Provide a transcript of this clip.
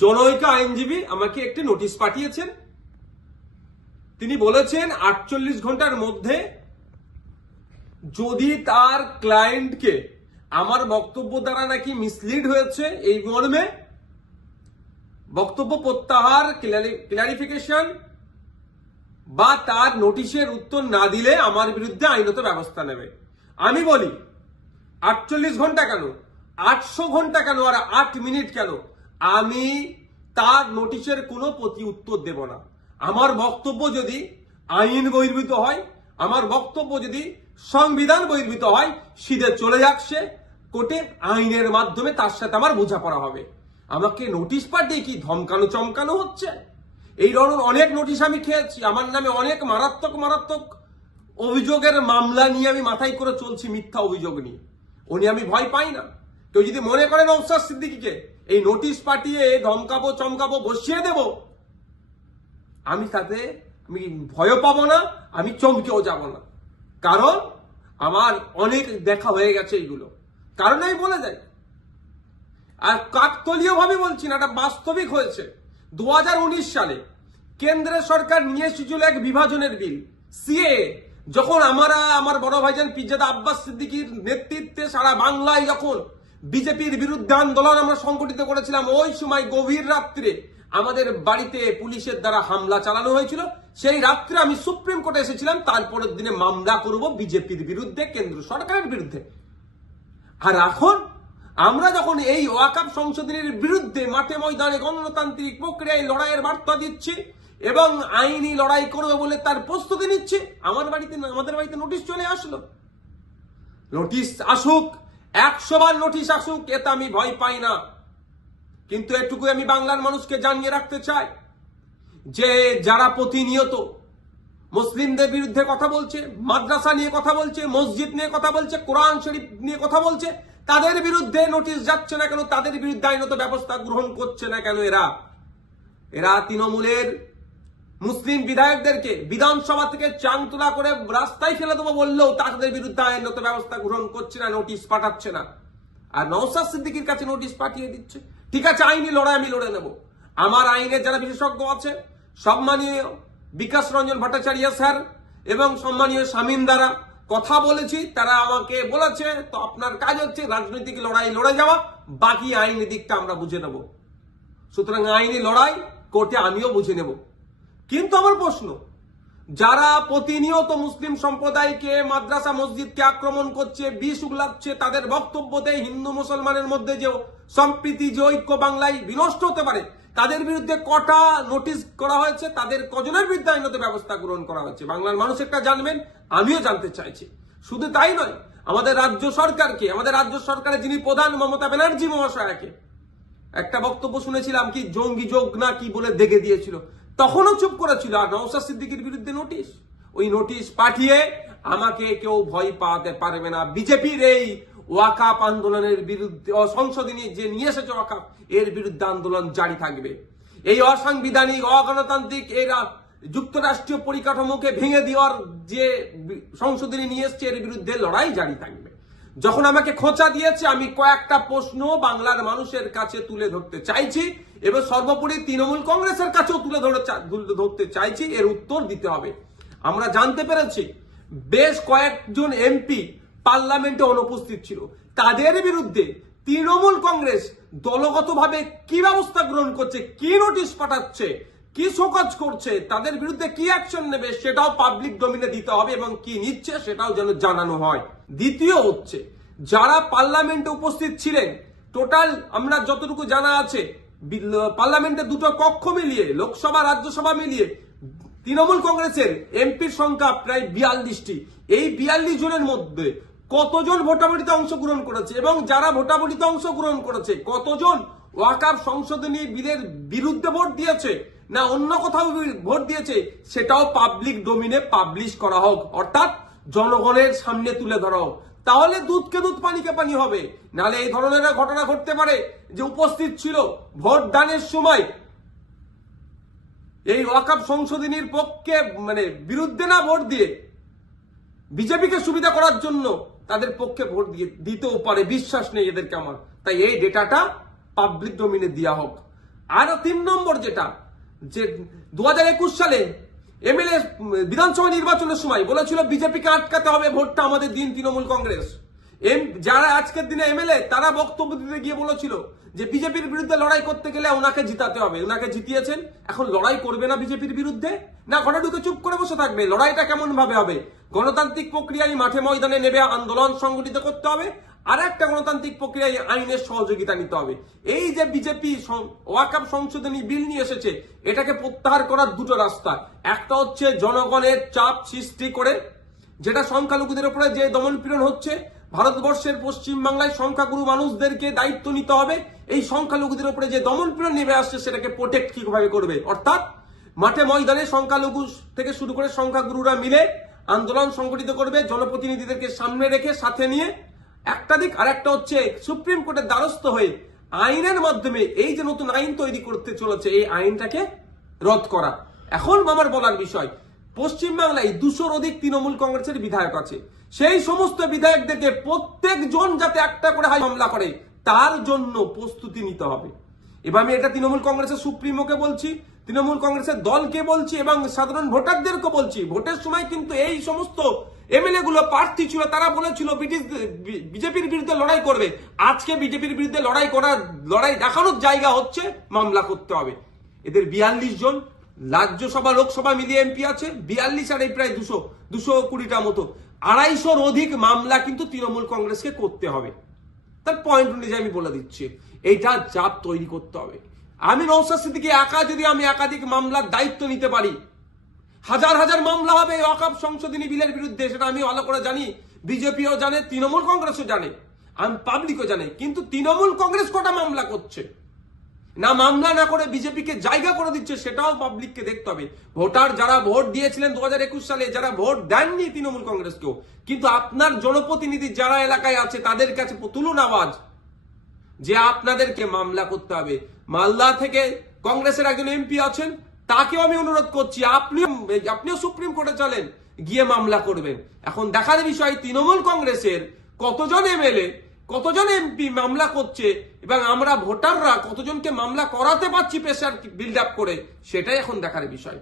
জনৈক আইনজীবী আমাকে একটি নোটিশ পাঠিয়েছেন। তিনি বলেছেন 48 ঘন্টার মধ্যে যদি তার ক্লায়েন্টকে আমার বক্তব্য দ্বারা নাকি মিসলিড হয়েছে এই মর্মে বক্তব্য প্রত্যাহার, ক্লারিফিকেশন বা তার নোটিশের উত্তর না দিলে আমার বিরুদ্ধে আইনত ব্যবস্থা নেবে। আমি বলি 48 ঘন্টা কেন, 800 ঘন্টা কেন, আর 8 মিনিট কেন, আমি তার নোটিশের কোনো প্রতি উত্তর দেব না। আমার বক্তব্য যদি আইন বহির্ভূত হয়, আমার বক্তব্য যদি সংবিধান বহির্ভূত হয়, সিধে চলে যাক সে কোর্টে, আইনের মাধ্যমে তার সাথে আমার বোঝাপড়া হবে। আমাকে নোটিশ পাঠিয়ে কি ধমকানো চমকানো হচ্ছে? এই ধরনের অনেক নোটিশ আমি খেয়েছি। আমার নামে অনেক মারাত্মক অভিযোগের মামলা নিয়ে আমি মাথায় করে চলছি, মিথ্যা অভিযোগ নিয়ে। উনি আমি ভয় পাই না। কেউ যদি মনে করেন নওশাদ সিদ্দিকীকে এই নোটিশ পাঠিয়ে ধমকাবো চমকাবো বসিয়ে দেব, আমি তাতে ভয় পাবো না, আমি চমকেও যাব না। কারণ আমার অনেক দেখা হয়ে গেছে এইগুলো। কারণ আমি বলে যাই, আর কাকতলীয় ভাবে বলছি না, এটা বাস্তবিক হয়েছে। 2019 সালে কেন্দ্রের সরকার নিয়ে এসেছিল এক বিভাজনের বিল, সিএ। যখন আমার বড় ভাইজান পিরজাদা আব্বাস সিদ্দিকীর নেতৃত্বে সারা বাংলায় যখন বিজেপির বিরুদ্ধে আন্দোলন আমরা সংগঠিত করেছিলাম, ওই সময় গভীর রাত্রে আমাদের বাড়িতে পুলিশের দ্বারা হামলা চালানো হয়েছিল। সেই রাত্রে আমি সুপ্রিম কোর্টে এসেছিলাম, তারপরের দিনে মামলা করব বিজেপির বিরুদ্ধে, কেন্দ্র সরকারের বিরুদ্ধে। আর এখন আমরা যখন এই ওয়াকফ সংশোধনের বিরুদ্ধে মাঠে ময়দানে গণতান্ত্রিক প্রক্রিয়ায় লড়াইয়ের বার্তা দিচ্ছি এবং আইনি লড়াই করবে বলে তার প্রস্তুতি নিচ্ছি, আমাদের বাড়িতে নোটিশ চলে আসলো। নোটিশ আসুক, 100 বার নোটিশ আসুক, এতে আমি ভয় পাই না। কিন্তু এটুকু আমি বাংলার মানুষকে জানিয়ে রাখতে চাই যে যারা প্রতিনিয়ত মুসলিমদের বিরুদ্ধে কথা বলছে, মাদ্রাসা নিয়ে কথা বলছে, মসজিদ নিয়ে কথা বলছে, কোরআন শরীফ নিয়ে কথা বলছে, তাদের বিরুদ্ধে নোটিশ যাচ্ছে না কেন, তাদের বিরুদ্ধে আইনত ব্যবস্থা গ্রহণ করছে না কেন? এরা তৃণমূলের মুসলিম বিধায়কদেরকে বিধানসভা থেকে চাংতলা করে রাস্তায় ফেলে দেবো বললেও তাদের বিরুদ্ধে আইনত ব্যবস্থা গ্রহণ করছে না, নোটিশ পাঠাচ্ছে না। আর নওশাদ সিদ্দিকীর কাছে নোটিশ পাঠিয়ে দিচ্ছে। ঠিক আছে, আইনি লড়াই আমি লড়ে নেব। আমার আইনের যারা বিশেষজ্ঞ আছে, সম্মানীয় বিকাশ রঞ্জন ভট্টাচার্য স্যার এবং সম্মানীয় শামীম দ্বারা কথা বলেছি, তারা আমাকে বলেছে তো আপনার কাজ হচ্ছে রাজনৈতিক লড়াই লড়ে যাওয়া, বাকি আইনি দিকটা আমরা বুঝে নেব। সুতরাং আইনি লড়াই কোর্টে আমিও বুঝে নেব। কিন্তু আমার প্রশ্ন, যারা প্রতিনিয়ত মুসলিম সম্প্রদায়কে, মাদ্রাসা মসজিদকে আক্রমণ করছে, বিষ উগলাচ্ছে, তাদের বক্তব্যতে হিন্দু মুসলমানের মধ্যে যে সম্প্রীতি, যে ঐক্য বাংলায় বিনষ্ট হতে পারে, তাদের বিরুদ্ধে কটা নোটিশ করা হয়েছে, তাদের কজনের বিরুদ্ধে আইনত ব্যবস্থা গ্রহণ করা হয়েছে, বাংলার মানুষ একটা জানবেন, আমিও জানতে চাইছি। শুধু তাই নয়, আমাদের রাজ্য সরকারের যিনি প্রধান মমতা ব্যানার্জি মহাশয়াকে একটা বক্তব্য শুনেছিলাম, কি জঙ্গি যোগ না কি বলে দেখে দিয়েছিল, তখনও চুপ করেছিল। আর নওশাদ সিদ্দিকীর বিরুদ্ধে নোটিশ, ওই নোটিশ পাঠিয়ে আমাকে কেউ ভয় পাওয়াতে পারবে না। বিজেপির এই ওয়াকফ আন্দোলনের বিরুদ্ধে, সংশোধনী যে নিয়ে এসেছে ওয়াকফ, এর বিরুদ্ধে আন্দোলন জারি থাকবে। এই অসাংবিধানিক, অগণতান্ত্রিক এরা যুক্তরাষ্ট্রীয় পরিকাঠামোকে ভেঙে দেওয়ার যে সংশোধনী নিয়ে এসছে, এর বিরুদ্ধে লড়াই জারি থাকবে। যখন আমাকে খোঁচা দিয়েছে, আমি কয়েকটা প্রশ্ন বাংলার মানুষের কাছে তুলে ধরতে চাইছি এবং সর্বোপরি তৃণমূল কংগ্রেসের কাছেও তুলে ধরতে চাইছি, এর উত্তর দিতে হবে। আমরা জানতে পেরেছি বেশ কয়েকজন এমপি পার্লামেন্টে অনুপস্থিত ছিল, তাদের বিরুদ্ধে তৃণমূল কংগ্রেস দলগতভাবে কি ব্যবস্থা গ্রহণ করছে, কি নোটিশ পাঠাচ্ছে, কি শোকজ করছে, তাদের বিরুদ্ধে কি অ্যাকশন নেবে, সেটাও পাবলিক ডোমিনে দিতে হবে এবং কি নিচ্ছে সেটাও যেন জানানো হয়। দ্বিতীয় হচ্ছে, যারা পার্লামেন্টে উপস্থিত ছিলেন, টোটাল আমরা যতটুকু জানা আছে, পার্লামেন্টে দুটো কক্ষ মিলিয়ে, লোকসভা রাজ্যসভা মিলিয়ে তৃণমূল কংগ্রেসের এমপির সংখ্যা প্রায় 42টি। এই 42 জনের মধ্যে কতজন ভোটাভুটিতে অংশগ্রহণ করেছে এবং যারা ভোটাভুটিতে অংশগ্রহণ করেছে কতজন ওয়াকফ সংশোধনী বিলের বিরুদ্ধে ভোট দিয়েছে না অন্য কোথাও ভোট দিয়েছে, সেটাও পাবলিক ডোমিনে পাবলিশ করা হোক, অর্থাৎ জনগণের সামনে তুলে ধরা হোক। তাহলে দুধকে দুধ, পানিকে পানি হবে। নাহলে এই ধরনের ঘটনা ঘটতে পারে যে উপস্থিত ছিল ভোট দানের সময় এই ওয়াকফ সংশোধনীর পক্ষে, বিরুদ্ধে না ভোট দিয়ে বিজেপিকে সুবিধা করার জন্য তাদের পক্ষে ভোট দিতেও পারে, বিশ্বাস নেই এদেরকে আমার। তাই এই ডেটাটা পাবলিক ডোমিনে দেওয়া হোক। আর 3 নম্বর যেটা, যে 2021 সালে এমএলএ বিধানসভা নির্বাচনের সময় বলেছিল বিজেপিকে আটকাতে হবে, ভোটটা আমাদের দিন তৃণমূল কংগ্রেস। যারা আজকের দিনে এমএলএ তারা বক্তব্য দিতে গিয়ে বলেছিল যে বিজেপির বিরুদ্ধে লড়াই করতে গেলে ওনাকে জিতাতে হবে, ওনাকে জিতিয়েছেন। এখন লড়াই করবে না বিজেপির বিরুদ্ধে, না ঘরে ঢুকে চুপ করে বসে থাকবে? লড়াইটা কেমন ভাবে হবে? গণতান্ত্রিক প্রক্রিয়ায় মাঠে ময়দানে নেবে আন্দোলন সংগঠিত করতে হবে, আর একটা গণতান্ত্রিক প্রক্রিয়ায় আইনের সহযোগিতা নিতে হবে। এই যে বিজেপি ওয়াকফ সংশোধনী বিল নিয়ে এসেছে, এটাকে প্রত্যাহার করার দুটো রাস্তা। একটা হচ্ছে জনগণের চাপ সৃষ্টি করে, যেটা সংখ্যালঘুদের উপরে যে দমনপীড়ন হচ্ছে, ভারতবর্ষের পশ্চিমবাংলায় সংখ্যাগুরু মানুষদেরকে দায়িত্ব নিতে হবে। এই সংখ্যালঘুদের উপরে যে দমনপীড়ন নেমে আসছে সেটাকে প্রোটেক্ট কিভাবে করবে, অর্থাৎ মাঠে ময়দানে সংখ্যালঘু থেকে শুরু করে সংখ্যাগুরুরা মিলে আন্দোলন সংগঠিত করবে, জনপ্রতিনিধিদেরকে সামনে রেখে সাথে নিয়ে একটা দিক। আর একটা হচ্ছে সুপ্রিম কোর্টের দ্বারস্থ হয়ে আইনের মাধ্যমে এই যে নতুন আইন তৈরি করতে চলেছে, এই আইনটাকে রদ করা। এখন আমার বলার বিষয়, পশ্চিমবাংলায় 200-র অধিক তৃণমূল কংগ্রেসের বিধায়ক আছে। সেই সমস্ত বিধায়কদেরকে প্রত্যেকজন যাতে একটা করে মামলা করে তার জন্য প্রস্তুতি নিতে হবে। এবার আমি এটা তৃণমূল কংগ্রেসের সুপ্রিমোকে বলছি, তৃণমূল কংগ্রেসের দলকে বলছি এবং সাধারণ ভোটারদেরকে বলছি। ভোটের সময় কিন্তু এই সমস্ত এমএলএ গুলো প্রার্থী ছিল, তারা বলেছিল বিজেপির বিরুদ্ধে লড়াই করবে। আজকে বিজেপির বিরুদ্ধে লড়াই দেখানোর জায়গা হচ্ছে মামলা করতে হবে। এদের 42 জন রাজ্যসভা লোকসভা মিলিয়ে এমপি আছে, 42 আর এই প্রায় 220টা মতো, 250-র অধিক মামলা কিন্তু তৃণমূল কংগ্রেসকে করতে হবে। তার পয়েন্ট অনুযায়ী আমি বলে দিচ্ছি, এইটা চাপ তৈরি করতে হবে। আমি নওশাদ সিদ্দিকী একা যদি আমি একাধিক মামলার দায়িত্ব নিতে পারি, হাজার হাজার মামলা হবে ওয়াকফ সংশোধনী বিলের বিরুদ্ধে, সেটা আমি ভালো করে জানি, বিজেপিও জানে, তৃণমূল কংগ্রেসও জানে, আমি পাবলিকও জানে। কিন্তু তৃণমূল কংগ্রেস কটা মামলা করছে, না মামলা না করে বিজেপিকে জায়গা করে দিচ্ছে, সেটাও পাবলিককে দেখতে হবে। ভোটার যারা ভোট দিয়েছিলেন 2021 সালে, যারা ভোট দেননি তৃণমূল কংগ্রেসকেও, কিন্তু আপনার জনপ্রতিনিধি যারা এলাকায় আছে তাদের কাছে তুলুন আওয়াজ যে আপনাদেরকে মামলা করতে হবে। মালদা থেকে কংগ্রেসের একজন এমপি আছেন, তাকেও আমি অনুরোধ করছি আপনিও সুপ্রিম কোর্টে চলেন, গিয়ে মামলা করবেন। এখন দেখার বিষয় তৃণমূল কংগ্রেসের কতজন এমএলএ কতজন এমপি মামলা করছে এবং আমরা ভোটাররা কতজনকে মামলা করাতে পারছি প্রেসার বিল্ড আপ করে, সেটাই এখন দেখার বিষয়।